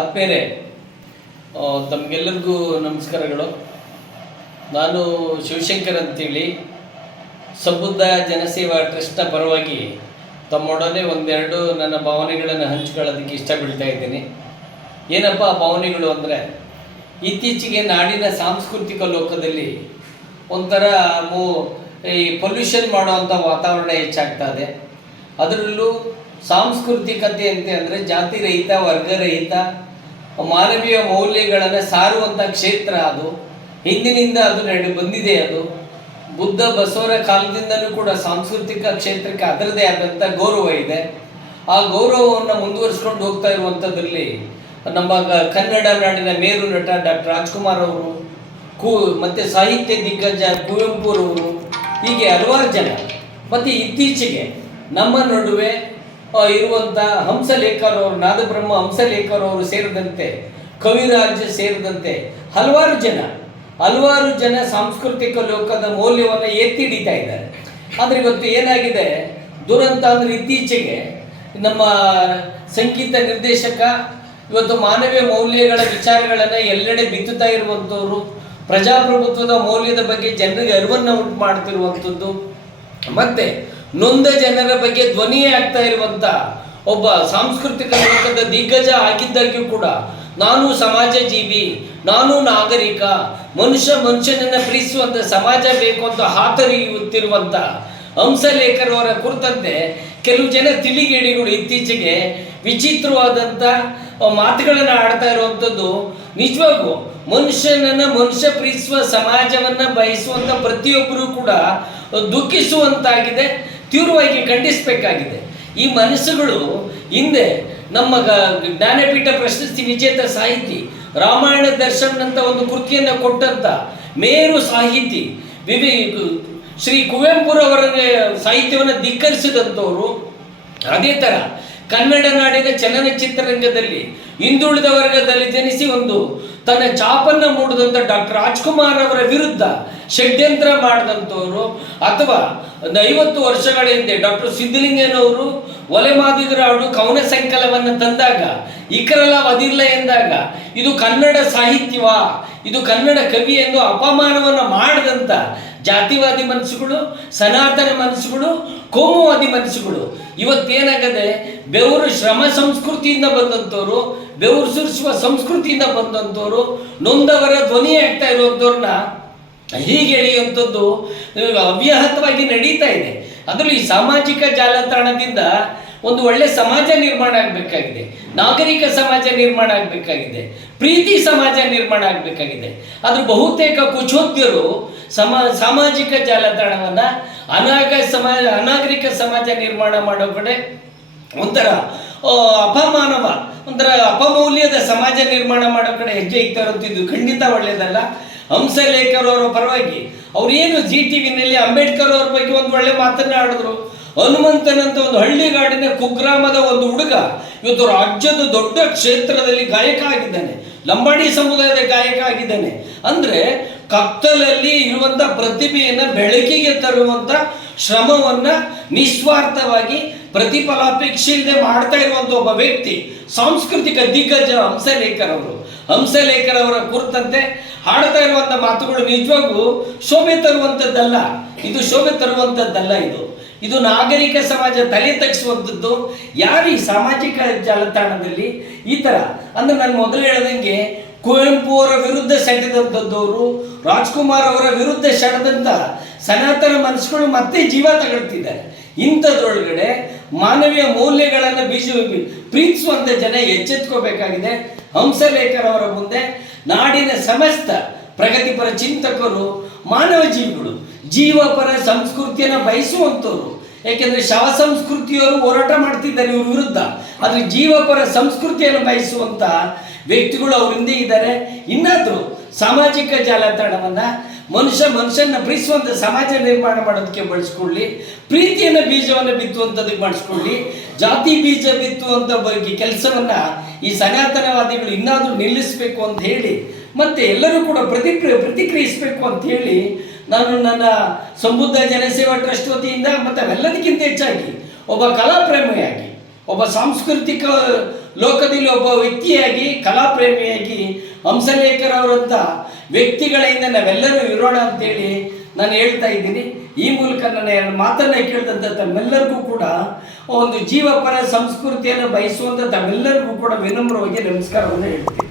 ಆತ್ಮೇಲೆ ತಮಗೆಲ್ಲರಿಗೂ ನಮಸ್ಕಾರಗಳು. ನಾನು ಶಿವಶಂಕರ್ ಅಂತೇಳಿ ಸಬುದ್ಧ ಜನಸೇವಾ ಟ್ರಸ್ಟ್ನ ಪರವಾಗಿ ತಮ್ಮೊಡನೆ ಒಂದೆರಡು ನನ್ನ ಭಾವನೆಗಳನ್ನು ಹಂಚಿಕೊಳ್ಳೋದಕ್ಕೆ ಇಷ್ಟಪಡ್ತಾ ಇದ್ದೀನಿ. ಏನಪ್ಪ ಭಾವನೆಗಳು ಅಂದರೆ, ಇತ್ತೀಚೆಗೆ ನಾಡಿನ ಸಾಂಸ್ಕೃತಿಕ ಲೋಕದಲ್ಲಿ ಒಂಥರ ಈ ಪೊಲ್ಯೂಷನ್ ಮಾಡುವಂಥ ವಾತಾವರಣ ಹೆಚ್ಚಾಗ್ತಾ ಇದೆ. ಅದರಲ್ಲೂ ಸಾಂಸ್ಕೃತಿಕತೆ ಅಂತ ಅಂದರೆ ಜಾತಿ ರಹಿತ, ವರ್ಗರಹಿತ, ಮಾನವೀಯ ಮೌಲ್ಯಗಳನ್ನು ಸಾರುವಂಥ ಕ್ಷೇತ್ರ. ಅದು ಹಿಂದಿನಿಂದ ಅದು ಬಂದಿದೆ. ಅದು ಬುದ್ಧ ಬಸವರ ಕಾಲದಿಂದಲೂ ಕೂಡ ಸಾಂಸ್ಕೃತಿಕ ಕ್ಷೇತ್ರಕ್ಕೆ ಅದರದೇ ಆದಂಥ ಗೌರವ ಇದೆ. ಆ ಗೌರವವನ್ನು ಮುಂದುವರಿಸ್ಕೊಂಡು ಹೋಗ್ತಾ ಇರುವಂಥದ್ರಲ್ಲಿ ನಮ್ಮ ಕನ್ನಡ ನಾಡಿನ ಮೇರು ನಟ ಡಾಕ್ಟರ್ ರಾಜ್ಕುಮಾರ್ ಅವರು, ಮತ್ತು ಸಾಹಿತ್ಯ ದಿಗ್ಗಜ ಕುವೆಂಪುರವರು, ಹೀಗೆ ಹಲವಾರು ಜನ, ಮತ್ತು ಇತ್ತೀಚೆಗೆ ನಮ್ಮ ನಡುವೆ ಇರುವಂಥ ಹಂಸಲೇಖರವರು, ನಾದಬ್ರಹ್ಮ ಹಂಸಲೇಖರವರು ಸೇರಿದಂತೆ, ಕವಿರಾಜ್ ಸೇರಿದಂತೆ ಹಲವಾರು ಜನ ಸಾಂಸ್ಕೃತಿಕ ಲೋಕದ ಮೌಲ್ಯವನ್ನು ಎತ್ತಿ ಹಿಡಿತಾ ಇದ್ದಾರೆ. ಆದರೆ ಇವತ್ತು ಏನಾಗಿದೆ ದುರಂತ ಅಂದರೆ, ಇತ್ತೀಚೆಗೆ ನಮ್ಮ ಸಂಗೀತ ನಿರ್ದೇಶಕ ಇವತ್ತು ಮಾನವೀಯ ಮೌಲ್ಯಗಳ ವಿಚಾರಗಳನ್ನು ಎಲ್ಲೆಡೆ ಬಿತ್ತುತ್ತಾ ಇರುವಂಥವ್ರು, ಪ್ರಜಾಪ್ರಭುತ್ವದ ಮೌಲ್ಯದ ಬಗ್ಗೆ ಜನರಿಗೆ ಅರಿವನ್ನು ಉಂಟು ಮಾಡ್ತಿರುವಂಥದ್ದು, ಮತ್ತು ನೊಂದ ಜನರ ಬಗ್ಗೆ ಧ್ವನಿಯೇ ಆಗ್ತಾ ಇರುವಂಥ ಒಬ್ಬ ಸಾಂಸ್ಕೃತಿಕ ಲೋಕದ ದಿಗ್ಗಜ ಆಗಿದ್ದಾಗ್ಯೂ ಕೂಡ ನಾನು ಸಮಾಜ ಜೀವಿ, ನಾನು ನಾಗರಿಕ, ಮನುಷ್ಯನನ್ನು ಪ್ರೀತಿಸುವಂಥ ಸಮಾಜ ಬೇಕು ಅಂತ ಹಾತೊರೆಯುತ್ತಿರುವಂಥ ಹಂಸಲೇಖರವರ ಕುರಿತಂತೆ ಕೆಲವು ಜನ ತಿಳಿಗೇಡಿಗಳು ಇತ್ತೀಚೆಗೆ ವಿಚಿತ್ರವಾದಂಥ ಮಾತುಗಳನ್ನು ಆಡ್ತಾ ಇರುವಂಥದ್ದು ನಿಜವಾಗೂ ಮನುಷ್ಯ ಪ್ರೀತಿಸುವ ಸಮಾಜವನ್ನು ಬಯಸುವಂಥ ಪ್ರತಿಯೊಬ್ಬರೂ ಕೂಡ ದುಃಖಿಸುವಂತಾಗಿದೆ, ತೀವ್ರವಾಗಿ ಖಂಡಿಸಬೇಕಾಗಿದೆ. ಈ ಮನಸ್ಸುಗಳು ಹಿಂದೆ ನಮ್ಮ ಜ್ಞಾನಪೀಠ ಪ್ರಶಸ್ತಿ ವಿಜೇತ ಸಾಹಿತಿ, ರಾಮಾಯಣ ದರ್ಶನ್ ಅಂತ ಒಂದು ಕೃತಿಯನ್ನು ಕೊಟ್ಟಂಥ ಮೇರು ಸಾಹಿತಿ ಶ್ರೀ ಕುವೆಂಪುರವರ ಸಾಹಿತ್ಯವನ್ನು ಧಿಕ್ಕರಿಸಿದಂಥವರು, ಅದೇ ಥರ ಕನ್ನಡ ನಾಡಿನ ಚಲನಚಿತ್ರರಂಗದಲ್ಲಿ ಹಿಂದುಳಿದ ವರ್ಗದಲ್ಲಿ ಜನಿಸಿ ತನ್ನ ಚಾಪನ್ನು ಮೂಡಿದಂಥ ಡಾಕ್ಟರ್ ರಾಜ್ಕುಮಾರ್ ಅವರ ವಿರುದ್ಧ ಷಡ್ಯಂತ್ರ ಮಾಡಿದಂಥವರು, ಅಥವಾ 50 ವರ್ಷಗಳ ಹಿಂದೆ ಡಾಕ್ಟರ್ ಸಿದ್ಧಲಿಂಗನವರು ಒಲೆಮಾದಿಗರಾಡು ಕವನ ಸಂಕಲನವನ್ನು ತಂದಾಗ ಇಕರಲ ವದಿಲ್ಲ ಎಂದಾಗ ಇದು ಕನ್ನಡ ಸಾಹಿತ್ಯವಾ, ಇದು ಕನ್ನಡ ಕವಿ ಎಂದು ಅಪಮಾನವನ್ನು ಮಾಡಿದಂಥ ಜಾತಿವಾದಿ ಮನಸ್ಸುಗಳು, ಸನಾತನ ಮನಸ್ಸುಗಳು, ಕೋಮುವಾದಿ ಮನಸ್ಸುಗಳು ಇವತ್ತೇನಾಗದೆ ಬೆವರು ಶ್ರಮ ಸಂಸ್ಕೃತಿಯಿಂದ ಬಂದಂಥವ್ರು, ಬೆವರು ಸುರಿಸುವ ಸಂಸ್ಕೃತಿಯಿಂದ ಬಂದಂಥವ್ರು, ನೊಂದವರ ಧ್ವನಿ ಆಗ್ತಾ ಇರುವಂಥವ್ರನ್ನ ಹೀಗೆ ಎಳೆಯುವಂಥದ್ದು ಅವ್ಯಾಹತವಾಗಿ ನಡೀತಾ ಇದೆ. ಅದರಲ್ಲೂ ಈ ಸಾಮಾಜಿಕ ಜಾಲತಾಣದಿಂದ ಒಂದು ಒಳ್ಳೆ ಸಮಾಜ ನಿರ್ಮಾಣ ಆಗಬೇಕಾಗಿದೆ, ನಾಗರಿಕ ಸಮಾಜ ನಿರ್ಮಾಣ ಆಗಬೇಕಾಗಿದೆ, ಪ್ರೀತಿ ಸಮಾಜ ನಿರ್ಮಾಣ ಆಗಬೇಕಾಗಿದೆ. ಅದ್ರ ಬಹುತೇಕ ಕುಚೋದ್ಯರು ಸಾಮಾಜಿಕ ಜಾಲತಾಣವನ್ನು ಅನಾಗರಿಕ ಸಮಾಜ ನಿರ್ಮಾಣ ಮಾಡೋ ಕಡೆ ಒಂಥರ ಅಪಮೌಲ್ಯದ ಸಮಾಜ ನಿರ್ಮಾಣ ಮಾಡೋ ಕಡೆ ಹೆಜ್ಜೆ ಇಕ್ತಾ ಇರುತ್ತಿದ್ದು ಖಂಡಿತ ಒಳ್ಳೆಯದಲ್ಲ. ಹಂಸಲೇಖರ್ ಅವರ ಪರವಾಗಿ ಅವರೇನು GTVನಲ್ಲಿ ಅಂಬೇಡ್ಕರ್ ಅವ್ರ ಬಗ್ಗೆ ಒಂದು ಒಳ್ಳೆ ಮಾತನಾಡಿದ್ರು. ಹನುಮಂತನಂತ ಒಂದು ಹಳ್ಳಿಗಾಡಿನ ಕುಗ್ರಾಮದ ಒಂದು ಹುಡುಗ ಇವತ್ತು ರಾಜ್ಯದ ದೊಡ್ಡ ಕ್ಷೇತ್ರದಲ್ಲಿ ಗಾಯಕ ಆಗಿದ್ದಾನೆ, ಲಂಬಾಣಿ ಸಮುದಾಯದ ಗಾಯಕ ಆಗಿದ್ದಾನೆ. ಅಂದರೆ ಕತ್ತಲಲ್ಲಿ ಇರುವಂಥ ಪ್ರತಿಭೆಯನ್ನು ಬೆಳಕಿಗೆ ತರುವಂಥ ಶ್ರಮವನ್ನು ನಿಸ್ವಾರ್ಥವಾಗಿ ಪ್ರತಿಫಲಾಪೇಕ್ಷೆ ಇಲ್ಲದೆ ಮಾಡ್ತಾ ಇರುವಂಥ ಒಬ್ಬ ವ್ಯಕ್ತಿ, ಸಾಂಸ್ಕೃತಿಕ ದಿಗ್ಗಜ ಹಂಸಲೇಖರ್ ಅವರ ಕುರಿತಂತೆ ಹಾಡ್ತಾ ಇರುವಂಥ ಮಾತುಗಳು ನಿಜವಾಗೂ ಶೋಭೆ ತರುವಂಥದ್ದಲ್ಲ. ಇದು ನಾಗರಿಕ ಸಮಾಜ ತಲೆ ತಗ್ಗಿಸುವಂಥದ್ದು. ಯಾರು ಈ ಸಾಮಾಜಿಕ ಜಾಲತಾಣದಲ್ಲಿ ಈ ಥರ ಅಂದರೆ, ನಾನು ಮೊದಲು ಹೇಳ್ದಂಗೆ ಕುವೆಂಪು ಅವರ ವಿರುದ್ಧ ಸೆಳೆದಂಥದ್ದವರು, ರಾಜ್ಕುಮಾರ್ ಅವರ ವಿರುದ್ಧ ಸೆಳೆದಂಥ ಸನಾತನ ಮನಸ್ಸುಗಳು ಮತ್ತೆ ಜೀವ ತಗೊಳ್ತಿದ್ದಾರೆ. ಇಂಥದ್ರೊಳಗಡೆ ಮಾನವೀಯ ಮೌಲ್ಯಗಳನ್ನು ಪ್ರೀತಿಸುವಂಥ ಜನ ಎಚ್ಚೆತ್ಕೋಬೇಕಾಗಿದೆ. ಹಂಸಲೇಖರ್ ಅವರ ಮುಂದೆ ನಾಡಿನ ಸಮಸ್ತ ಪ್ರಗತಿಪರ ಚಿಂತಕರು, ಮಾನವ ಜೀವಿಗಳು, ಜೀವಪರ ಸಂಸ್ಕೃತಿಯನ್ನು ಬಯಸುವಂಥವ್ರು, ಯಾಕೆಂದರೆ ಶವ ಸಂಸ್ಕೃತಿಯವರು ಹೋರಾಟ ಮಾಡ್ತಿದ್ದಾರೆ ಇವ್ರ ವಿರುದ್ಧ, ಆದರೆ ಜೀವಪರ ಸಂಸ್ಕೃತಿಯನ್ನು ಬಯಸುವಂಥ ವ್ಯಕ್ತಿಗಳು ಅವರಿಂದ ಇದ್ದಾರೆ. ಇನ್ನಾದರೂ ಸಾಮಾಜಿಕ ಜಾಲತಾಣವನ್ನು ಮನುಷ್ಯನ ಪ್ರೀತಿಸುವಂಥ ಸಮಾಜ ನಿರ್ಮಾಣ ಮಾಡೋದಕ್ಕೆ ಬಳಸ್ಕೊಳ್ಳಿ, ಪ್ರೀತಿಯನ್ನು ಬೀಜವನ್ನು ಬಿತ್ತುವಂಥದ್ದಕ್ಕೆ ಮಾಡಿಸ್ಕೊಳ್ಳಿ. ಜಾತಿ ಬೀಜ ಬಿತ್ತುವಂಥ ಬಗ್ಗೆ ಕೆಲಸವನ್ನು ಈ ಸನಾತನವಾದಿಗಳು ಇನ್ನಾದರೂ ನಿಲ್ಲಿಸಬೇಕು ಅಂತ ಹೇಳಿ, ಮತ್ತು ಎಲ್ಲರೂ ಕೂಡ ಪ್ರತಿಕ್ರಿಯಿಸಬೇಕು ಅಂತ ಹೇಳಿ ನಾನು ನನ್ನ ಸಮುದ್ಧ ಜನಸೇವಾ ಟ್ರಸ್ಟ್ ವತಿಯಿಂದ ಮತ್ತು ಅವೆಲ್ಲದಕ್ಕಿಂತ ಹೆಚ್ಚಾಗಿ ಒಬ್ಬ ಕಲಾಪ್ರೇಮಿಯಾಗಿ, ಒಬ್ಬ ಸಾಂಸ್ಕೃತಿಕ ಲೋಕದಲ್ಲಿ ಒಬ್ಬ ವ್ಯಕ್ತಿಯಾಗಿ ಕಲಾಪ್ರೇಮಿಯಾಗಿ ಹಂಸಲೇಖರವರಂಥ ವ್ಯಕ್ತಿಗಳಿಂದ ನಾವೆಲ್ಲರೂ ಇರೋಣ ಅಂತೇಳಿ ನಾನು ಹೇಳ್ತಾ ಇದ್ದೀನಿ. ಈ ಮೂಲಕ ನನ್ನ ಮಾತನ್ನು ಕೇಳಿದಂಥ ತಮ್ಮೆಲ್ಲರಿಗೂ ಕೂಡ ಒಂದು ಜೀವಪರ ಸಂಸ್ಕೃತಿಯನ್ನು ಬಯಸುವಂಥ ತಮ್ಮೆಲ್ಲರಿಗೂ ಕೂಡ ವಿನಮ್ರವಾಗಿ ನಮಸ್ಕಾರವನ್ನು ಹೇಳ್ತೀನಿ.